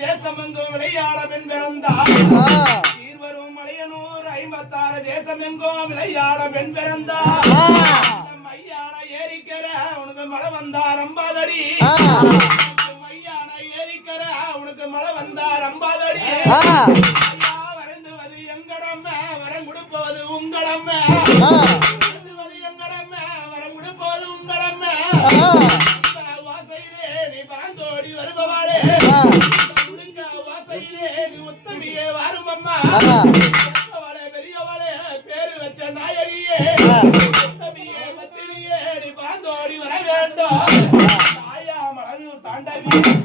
தேசமெங்கும் விளையாட பெண் பிறந்தார். சீர்வரும் மலையனூர் 56 தேசமெங்கும் விளையாட பெண் பிறந்தார். மையான ஏரிக்கர உனக்கு மழை வந்தா ரம்பாதடி. மையான ஏரிக்கர உனக்கு மழை வந்தா ரம்பாதடி. வருந்துவது எங்கடம்ம வரம் கொடுப்பது உங்களம்ம. வருந்துவது எங்கடம்ம வரம் கொடுப்பது உங்களம்ம. வாசையிலே நீ பாந்தோடி வருபவாளே. உத்தமியே வாரும் அம்மா. பெரியவளே பேரு வச்ச நாயகியே. உத்தமியே பத்திரியே நீ பாந்தோடி வர வேண்டும். தாயா மலனூர் தாண்டவி.